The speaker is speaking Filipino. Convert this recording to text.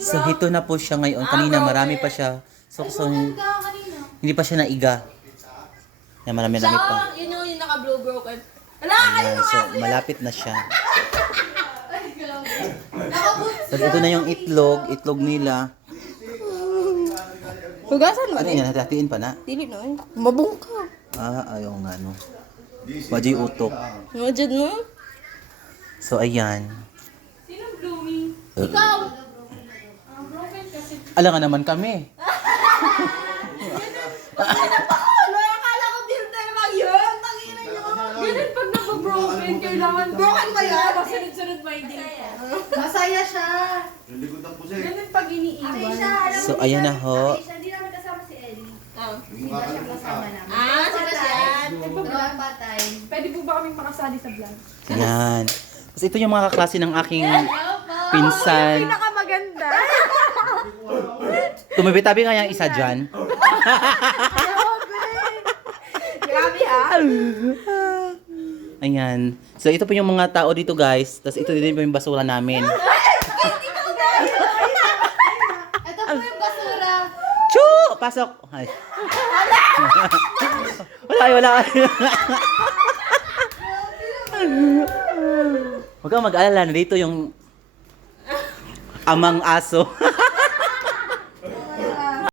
So, ito na po siya ngayon. Kanina, marami pa siya. So, hindi pa siya naiga. Yan, marami-rami pa. Yun yung naka-blue broken. Wala! Ayan, so, malapit na siya. Tapos, ito na yung itlog nila. Hugasan mo Ano yan, hati-hatiin pa na? Dili na eh. Mabong ka. Ayaw nga, no. Wajay utok. Imagine mo? So, ayan. Sinong blooming? Ikaw! Broken kasi. Alam nga naman kami. Ano? Akala ko builder lang yun. Tangina yun. Ganun pag nababroken, kailangan broken ba yan? Sunod-sunod binding. Masaya siya. Ganun pag iniiwan. So, ayan na ho. Hindi naman kasama si Ellie. Hindi ba siya kasama namin? sino siya? Dalawang patay. Pwede po ba kaming makasali sa vlog? Ayan. Tapos, ito yung mga kaklase ng aking pinsan. Pinakamaganda. Tumibitabi nga yung isa dyan. Grabe ha. Ayan. So, ito po yung mga tao dito, guys. Tapos, ito din po yung basura namin. Ito po yung basura. Chu! Pasok! Ay. wala kayo. Huwag kang mag-alala. Dito yung amang aso.